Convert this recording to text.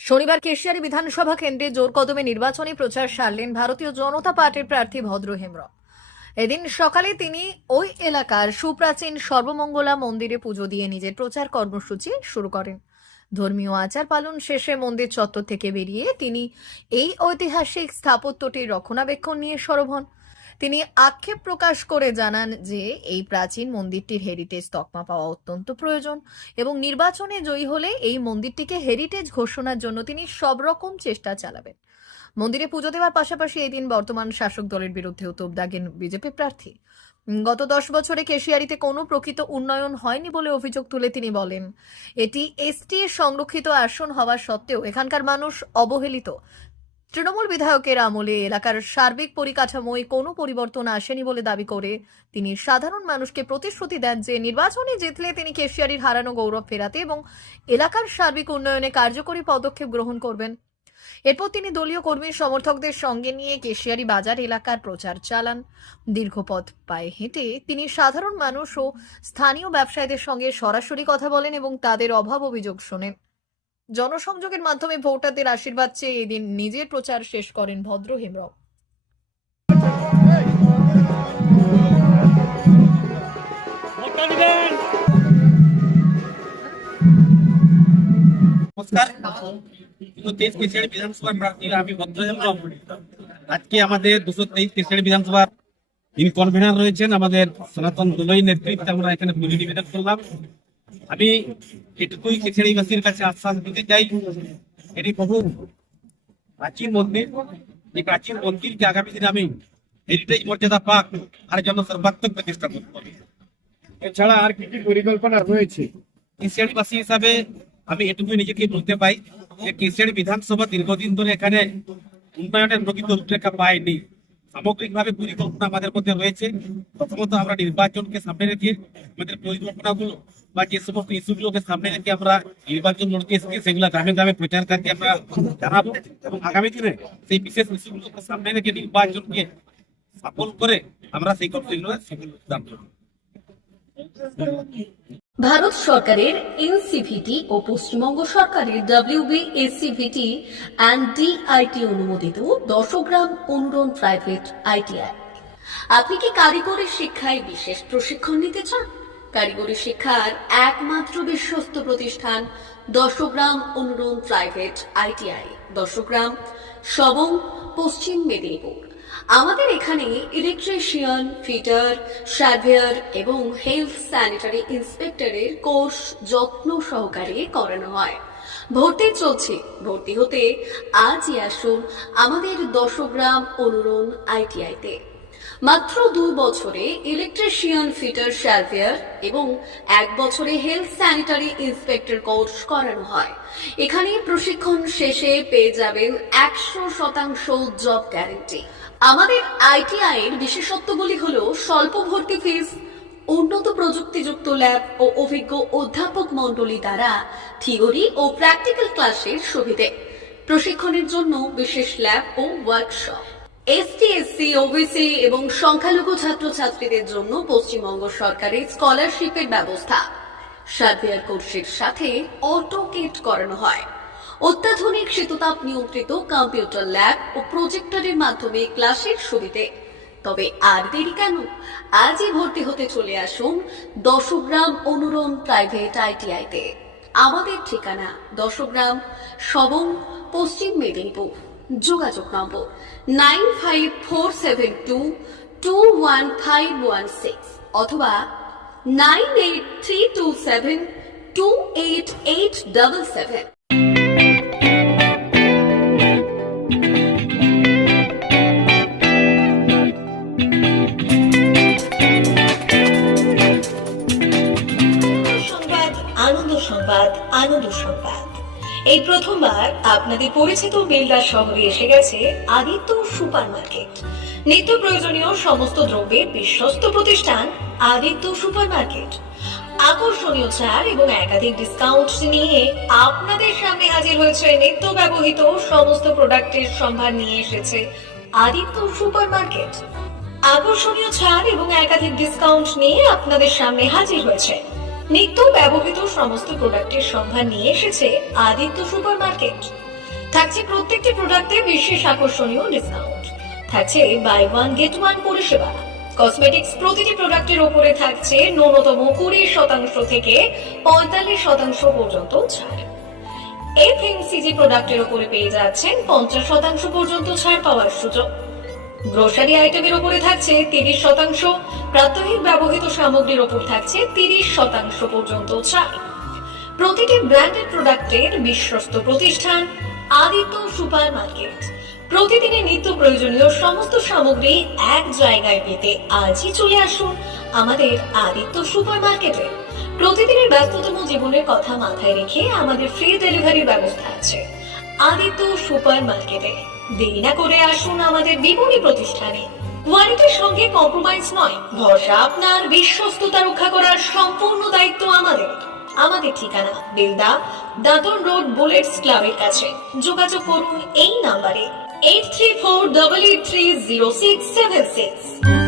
শনিবার কেশিয়ারি বিধানসভা কেন্দ্রে জোর কদমে নির্বাচনী প্রচার সারলেন ভারতীয় জনতা পার্টির প্রার্থী ভদ্র হেমব্রম। এদিন সকালে তিনি ওই এলাকার সুপ্রাচীন সর্বমঙ্গলা মন্দিরে পুজো দিয়ে নিজের প্রচার কর্মসূচি শুরু করেন। ধর্মীয় আচার পালন শেষে মন্দির চত্বর থেকে বেরিয়ে তিনি এই ঐতিহাসিক স্থাপত্যটির রক্ষণাবেক্ষণ নিয়ে সরব হন। তিনি আক্ষেপ প্রকাশ করে জানান যে এই প্রাচীন মন্দিরটির হেরিটেজ তকমা পাওয়া অত্যন্ত প্রয়োজন এবং নির্বাচনে জয়ী হলে এই মন্দিরটিকে হেরিটেজ ঘোষণার জন্য তিনি সব রকম চেষ্টা চালাবেন। মন্দিরে পুজো দেওয়ার পাশাপাশি এই দিন বর্তমান শাসক দলের বিরুদ্ধেও তোপ দাগেন বিজেপি প্রার্থী। গত 10 বছরে কেশিয়ারিতে কোনো প্রকৃত উন্নয়ন হয়নি বলে অভিযোগ তুলে তিনি বলেন, এটি এসটি সংরক্ষিত আসন হওয়া সত্ত্বেও এখানকার মানুষ অবহেলিত। তৃণমূল বিধায়কের আমলে এলাকার সার্বিক পরিকাঠামোয় কোনো পরিবর্তন আসেনি বলে দাবি করে তিনি সাধারণ মানুষকে প্রতিশ্রুতি দেন যে নির্বাচনে জিতলে তিনি কেশিয়ারির হারানো গৌরব ফেরাতে এবং এলাকার সার্বিক উন্নয়নে কার্যকরী পদক্ষেপ গ্রহণ করবেন। এরপর তিনি দলীয় কর্মী সমর্থকদের সঙ্গে নিয়ে কেশিয়ারি বাজার এলাকার প্রচার চালান। দীর্ঘ পথ পায়ে হেঁটে তিনি সাধারণ মানুষ ও স্থানীয় ব্যবসায়ীদের সঙ্গে সরাসরি কথা বলেন এবং তাদের অভাব অভিযোগ শোনেন। জনসংযোগের মাধ্যমে ভোটারদের আশীর্বাদ চেয়ে এদিন নিজের প্রচার শেষ করেন ভদ্র হেমব্রম। নমস্কার। কেশিয়ারি বিধানসভার প্রার্থী আমি ভদ্র হেমব্রম। আজকে আমাদের 223 কেশিয়ারি বিধানসভার যিনি কনভেনার রয়েছেন আমাদের সনাতন দলই নেতৃত্বে আমরা এখানে পুজো নিবেদন করলাম। আমি এটুকুই কেশিয়ারিবাসীর কাছে আশ্বাস দিতে চাই, এটি বহু প্রাচীন মন্দির, এই প্রাচীন মন্দিরকে আগামী দিনে আমি হেরিটেজ মর্যাদা পাক আর জন্য সর্বাত্মক প্রতিষ্ঠা করব। এছাড়া আর কি কি পরিকল্পনা রয়েছে? কেশিয়ারিবাসী হিসাবে আমি এটুকুই নিজেকে বলতে পাই যে কেশিয়ারি বিধানসভা দীর্ঘদিন ধরে এখানে উন্নয়নের প্রকৃত রূপরেখা পায়নি। সামগ্রিকভাবে পরিকল্পনা আমাদের মধ্যে রয়েছে। প্রথমত আমরা নির্বাচনকে সামনে রেখে আমাদের পরিকল্পনাগুলো বা যে সমস্ত ইস্যুগুলোকে সামনে রেখে আমরা নির্বাচন লড়তে এসেছি সেগুলো গ্রামে গ্রামে প্রচার কাজে আমরা জানাবো এবং আগামী দিনে সেই বিশেষ ইস্যুগুলোকে সামনে রেখে নির্বাচনকে সফল করে আমরা সেই কর্মসূচিগুলো সফল দান করব। ভারত সরকারের এনসিভিটি ও পশ্চিমবঙ্গ সরকারের WBSCVT অ্যান্ড DIT অনুমোদিত 10 গ্রাম অনুরণ প্রাইভেট ITI। আপনি কি কারিগরি শিক্ষায় বিশেষ প্রশিক্ষণ নিতে চান? কারিগরি শিক্ষার একমাত্র বিশ্বস্ত প্রতিষ্ঠান 10 গ্রাম অনুরণ প্রাইভেট ITI, 10 গ্রাম, সবং, পশ্চিম মেদিনীপুর। আমাদের এখানে ইলেকট্রিশিয়ান, ফিটার, সার্ভেয়ার এবং হেলথ স্যানিটারি ইন্সপেক্টরের কোর্স যত্ন সহকারে করানো হয়। ভর্তি চলছে। ভর্তি হতে আজই আসুন আমাদের 10 গ্রাম অনুরণ ITI-তে। মাত্র 2 বছরে ইলেকট্রিশিয়ান, ফিটার, সার্ভেয়ার এবং 1 বছরে হেলথ স্যানিটারি ইন্সপেক্টর কোর্স করানো হয়। এখানে প্রশিক্ষণ শেষে পেয়ে যাবেন 100% জব গ্যারান্টি। আমাদের ITI এর বিশেষত্বগুলি হলো স্বল্প ভর্তি ফিস, উন্নত প্রযুক্তিযুক্ত ল্যাব ও অভিজ্ঞ অধ্যাপক মণ্ডলী দ্বারা থিওরি ও প্র্যাকটিক্যাল ক্লাসের সুবিধে, প্রশিক্ষণের জন্য বিশেষ ল্যাব ও ওয়ার্কশপ, ST, SC, OBC এবং সংখ্যালঘু ছাত্রছাত্রীদের জন্য পশ্চিমবঙ্গ সরকারের স্কলারশিপের ব্যবস্থা। সার্ভেয়ার কোর্সের সাথে অটোকেট করানো হয়। অত্যাধুনিক শীততাপ নিয়ন্ত্রিত কম্পিউটার ল্যাব ও প্রজেক্টরের মাধ্যমে ক্লাসের সুবিধে। তবে আর দেরি কেন? আজই ভর্তি হতে চলে আসুন 10 গ্রাম অনুরণ প্রাইভেট ITI-তে। আমাদের ঠিকানা 10 গ্রাম, সবং, পশ্চিম মেদিনীপুর। যোগাযোগ নম্বর 9547221516 অথবা 9832728877। আনন্দ সংবাদ, আনন্দ সংবাদ। এই প্রথমবার আপনাদের পরিচিত বেলদা শহরে এসে গেছে আদিত্য সুপার মার্কেট। নিত্য প্রয়োজনীয় সমস্ত দ্রব্যের বিশ্বস্ত প্রতিষ্ঠান আদিত্য সুপার মার্কেট। আকর্ষণীয় ছাড় এবং একাধিক ডিসকাউন্ট নিয়ে আপনাদের সামনে হাজির হয়েছে। নিত্য ব্যবহৃত সমস্ত প্রোডাক্টের সম্ভার নিয়ে এসেছে আদিত্য সুপার মার্কেট। আকর্ষণীয় ছাড় এবং একাধিক ডিসকাউন্ট নিয়ে আপনাদের সামনে হাজির হয়েছে। নিত্য ব্যবহৃত সমস্ত প্রোডাক্টের সম্ভার নিয়ে এসেছে আদিত্য সুপার মার্কেট। থাকছে প্রত্যেকটি প্রোডাক্টে বিশেষ আকর্ষণীয় ডিসকাউন্ট, থাকছে বাই ওয়ান গেট ওয়ান পরিষেবা। কসমেটিক্স প্রতিটি প্রোডাক্টের উপরে থাকছে ন্যূনতম 20% থেকে 45% পর্যন্ত ছাড়। এফএমসিজি প্রোডাক্টের উপরে পেয়ে যাচ্ছেন 50% পর্যন্ত ছাড় পাওয়ার সুযোগ। গ্রোসারি আইটেমের উপরে থাকছে 30%, প্রাত্যহিক ব্যবহৃত সামগ্রীর উপর থাকছে 30% পর্যন্ত ছাড়। প্রতিটি ব্র্যান্ডেড প্রোডাক্টের বিশ্বস্ত প্রতিষ্ঠান আদিত্য সুপার মার্কেট। প্রতিদিনের নিত্য প্রয়োজনীয় সমস্ত সামগ্রী এক জায়গায় পেতে আজই চলে আসুন আমাদের আদিত্য সুপার মার্কেটে। প্রতিদিনের ব্যস্ততম জীবনের কথা মাথায় রেখে আমাদের ফ্রি ডেলিভারির ব্যবস্থা আছে আদিত্য সুপার মার্কেটে। দেরি না করে আসুন আমাদের বিপণী প্রতিষ্ঠানে। কোয়ালিটির সঙ্গে কম্প্রোমাইজ নয়, ভরসা আপনার, বিশ্বস্ততা রক্ষা করার সম্পূর্ণ দায়িত্ব আমাদের। আমাদের ঠিকানা বেলদা, দাদন রোড, বুলেটস ক্লাবের কাছে। যোগাযোগ করুন এই নাম্বারে 8348830676।